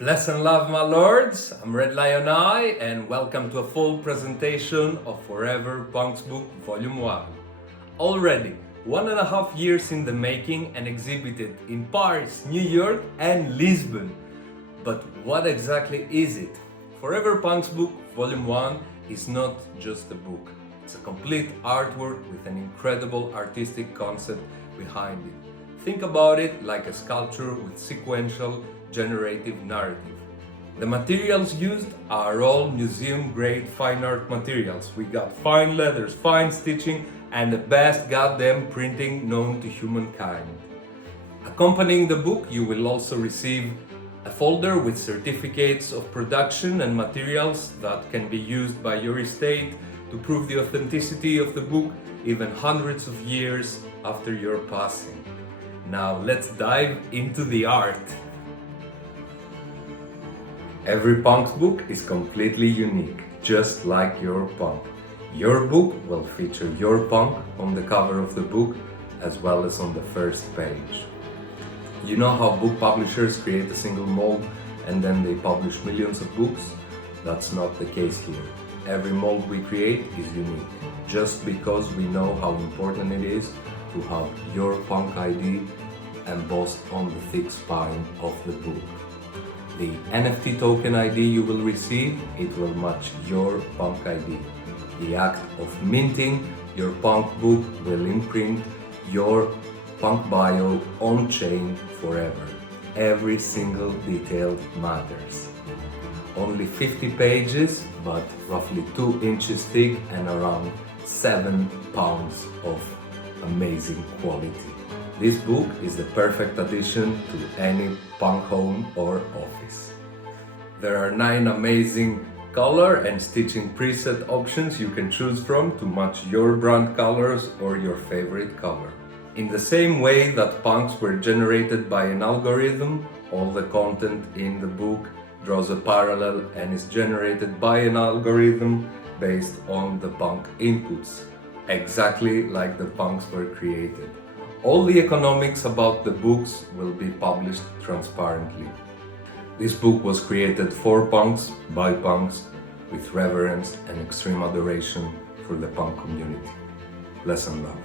Bless and love, my lords. I'm Red Lion Eye, and welcome to a full presentation of Forever Punks book, Volume 1. Already 1.5 years in the making and exhibited in Paris, New York, and Lisbon. But what exactly is it? Forever Punks book, Volume 1 is not just a book. It's a complete artwork with an incredible artistic concept behind it. Think about it like a sculpture with sequential generative narrative. The materials used are all museum-grade fine art materials. We got fine leathers, fine stitching, and the best goddamn printing known to humankind. Accompanying the book, you will also receive a folder with certificates of production and materials that can be used by your estate to prove the authenticity of the book even hundreds of years after your passing. Now let's dive into the art. Every punk's book is completely unique, just like your punk. Your book will feature your punk on the cover of the book as well as on the first page. You know how book publishers create a single mold and then they publish millions of books? That's not the case here. Every mold we create is unique, just because we know how important it is to have your punk ID embossed on the thick spine of the book. The NFT token ID you will receive, it will match your punk ID. The act of minting your punk book will imprint your punk bio on-chain forever. Every single detail matters. Only 50 pages, but roughly 2 inches thick and around 7 pounds of amazing quality. This book is the perfect addition to any punk home or office. There are 9 amazing color and stitching preset options you can choose from to match your brand colors or your favorite color. In the same way that punks were generated by an algorithm, all the content in the book draws a parallel and is generated by an algorithm based on the punk inputs, exactly like the punks were created. All the economics about the books will be published transparently. This book was created for punks, by punks, with reverence and extreme adoration for the punk community. Bless and love.